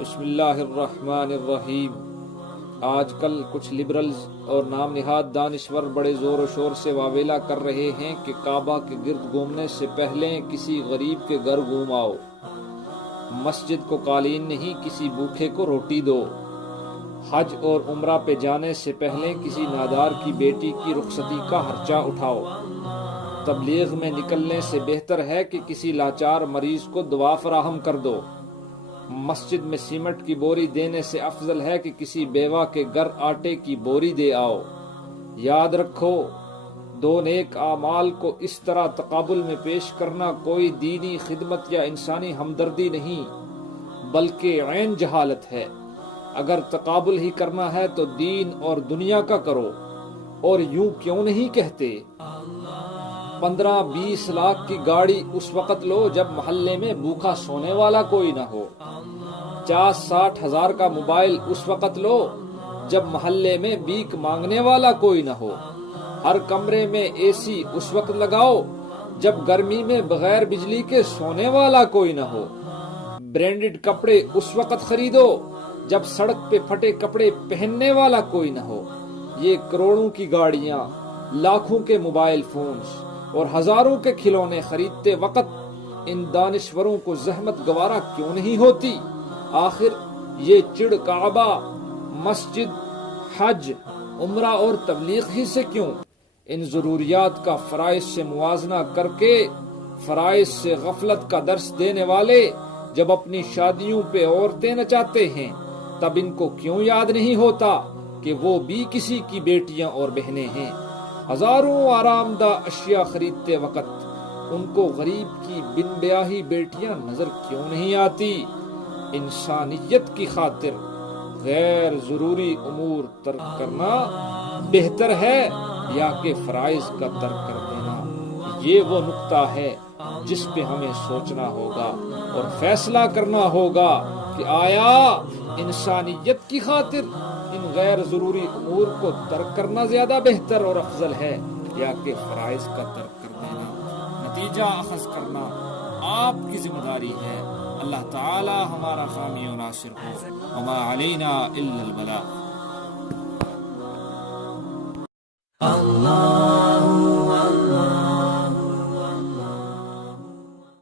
بسم اللہ الرحمن الرحیم۔ آج کل کچھ لبرلز اور نام نہاد دانشور بڑے زور و شور سے واویلا کر رہے ہیں کہ کعبہ کے گرد گھومنے سے پہلے کسی غریب کے گھر گھوم آؤ، مسجد کو قالین نہیں کسی بھوکے کو روٹی دو، حج اور عمرہ پہ جانے سے پہلے کسی نادار کی بیٹی کی رخصتی کا خرچہ اٹھاؤ، تبلیغ میں نکلنے سے بہتر ہے کہ کسی لاچار مریض کو دوا فراہم کر دو، مسجد میں سیمنٹ کی بوری دینے سے افضل ہے کہ کسی بیوہ کے گھر آٹے کی بوری دے آؤ۔ یاد رکھو، دو نیک اعمال کو اس طرح تقابل میں پیش کرنا کوئی دینی خدمت یا انسانی ہمدردی نہیں بلکہ عین جہالت ہے۔ اگر تقابل ہی کرنا ہے تو دین اور دنیا کا کرو، اور یوں کیوں نہیں کہتے 15-20 لاکھ کی گاڑی اس وقت لو جب محلے میں بھوکا سونے والا کوئی نہ ہو، 50-60 ہزار کا موبائل اس وقت لو جب محلے میں بھیک مانگنے والا کوئی نہ ہو، ہر کمرے میں اے سی اس وقت لگاؤ جب گرمی میں بغیر بجلی کے سونے والا کوئی نہ ہو، برانڈڈ کپڑے اس وقت خریدو جب سڑک پہ پھٹے کپڑے پہننے والا کوئی نہ ہو۔ یہ کروڑوں کی گاڑیاں، لاکھوں کے موبائل فونز اور ہزاروں کے کھلونے خریدتے وقت ان دانشوروں کو زحمت گوارا کیوں نہیں ہوتی؟ آخر یہ چڑ کعبہ، مسجد، حج، عمرہ اور تبلیغ ہی سے کیوں؟ ان ضروریات کا فرائض سے موازنہ کر کے فرائض سے غفلت کا درس دینے والے جب اپنی شادیوں پہ عورتیں نچاتے ہیں تب ان کو کیوں یاد نہیں ہوتا کہ وہ بھی کسی کی بیٹیاں اور بہنیں ہیں؟ ہزاروں آرام دہ اشیاء خریدتے وقت ان کو غریب کی بن بیاہی بیٹیاں نظر کیوں نہیں آتی؟ انسانیت کی خاطر غیر ضروری امور ترک کرنا بہتر ہے یا کہ فرائض کا ترک کر دینا؟ یہ وہ نقطہ ہے جس پہ ہمیں سوچنا ہوگا اور فیصلہ کرنا ہوگا کہ آیا انسانیت کی خاطر ان غیر ضروری امور کو ترک کرنا زیادہ بہتر اور افضل ہے یا کہ فرائض کا ترک کر دینا؟ نتیجہ اخذ کرنا آپ کی ذمہ داری ہے۔ اللہ تعالی ہمارا حامی و ناصر ہو، وما علینا الا البلاغ۔